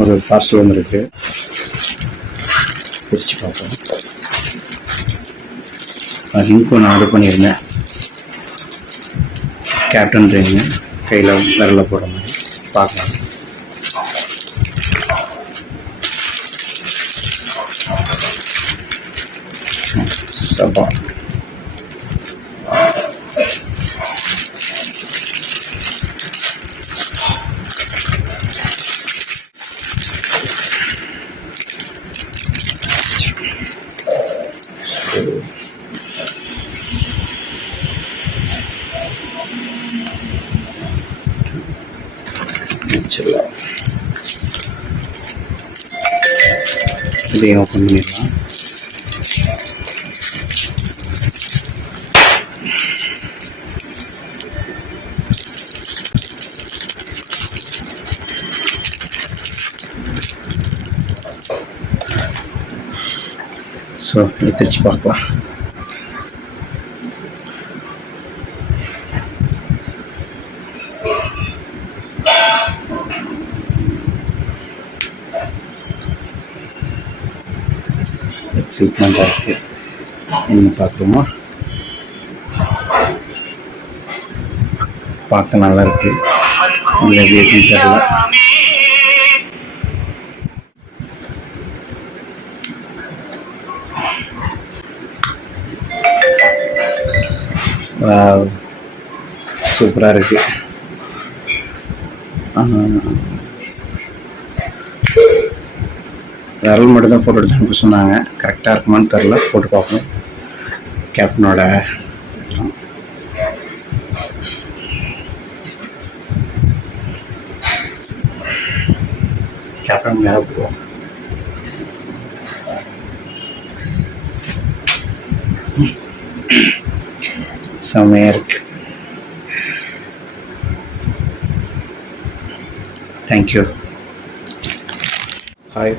ஒரு பார்சல் இருக்கு, பிரித்து பார்ப்போம். ரிங்க் ஒன்று ஆர்டர் பண்ணியிருந்தேன், கேப்டன் ரிங்கு, கையில் விரல போடுற மாதிரி. பார்க்கலாம். சபா இதையும் ஓப்பன் பண்ணிடலாம். ஸோ இதை பிரித்து பார்க்கலாம். எக்ஸைட்மெண்ட்டாக இருக்குது. என்ன பார்க்குறோமா? பார்க்க நல்லா இருக்குது. இல்லை எப்படி தெரியல. சூப்பராக இருக்குது. விரல் மட்டும் தான் ஃபோட்டோ எடுத்து அனுப்ப சொன்னாங்க. கரெக்டாக இருக்குமான்னு தெரில, போட்டு பார்ப்போம். கேப்டனோட கேப்டன் மேலே போடுவோம். செம்மையாக இருக்கு. தேங்க்யூ. ஹாய்.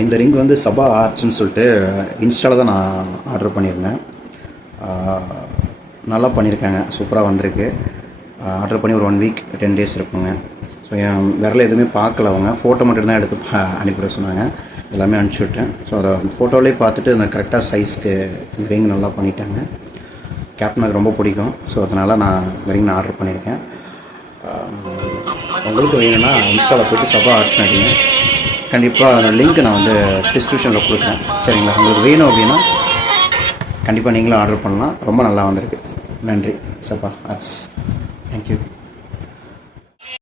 இந்த ரிங் வந்து சபா ஆர்ட்ஸ்ன்னு சொல்லிட்டு இன்ஸ்டாவில் தான் நான் ஆர்டர் பண்ணியிருந்தேன். நல்லா பண்ணியிருக்காங்க, சூப்பராக வந்திருக்கு. ஆர்டர் பண்ணி ஒரு 1 வீக் 10 days இருக்குங்க. ஸோ என் விரல எதுவுமே பார்க்கல, அவங்க ஃபோட்டோ மட்டும் தான் எடுத்து அனுப்பிவிட சொன்னாங்க. எல்லாமே அனுப்பிச்சி விட்டேன். ஸோ அதை ஃபோட்டோவிலே பார்த்துட்டு அந்த கரெக்டாக சைஸ்க்கு ரிங் நல்லா பண்ணிட்டாங்க. கேப்டனுக்கு ரொம்ப பிடிக்கும். ஸோ அதனால் நான் இந்த ரிங் ஆர்டர் பண்ணியிருக்கேன். உங்களுக்கு வேணும்னா இன்ஸ்டாவில் போய்ட்டு சபா ஆர்ட்ஸ் நடிங்க. கண்டிப்பாக அந்த லிங்க் நான் வந்து டிஸ்கிரிப்ஷனில் கொடுக்குறேன். சரிங்களா? உங்களுக்கு வேணும் அப்படின்னா கண்டிப்பாக நீங்களும் ஆர்டர் பண்ணலாம். ரொம்ப நல்லா வந்திருக்கு. நன்றி சபா ஆர்ட்ஸ். தேங்க்யூ.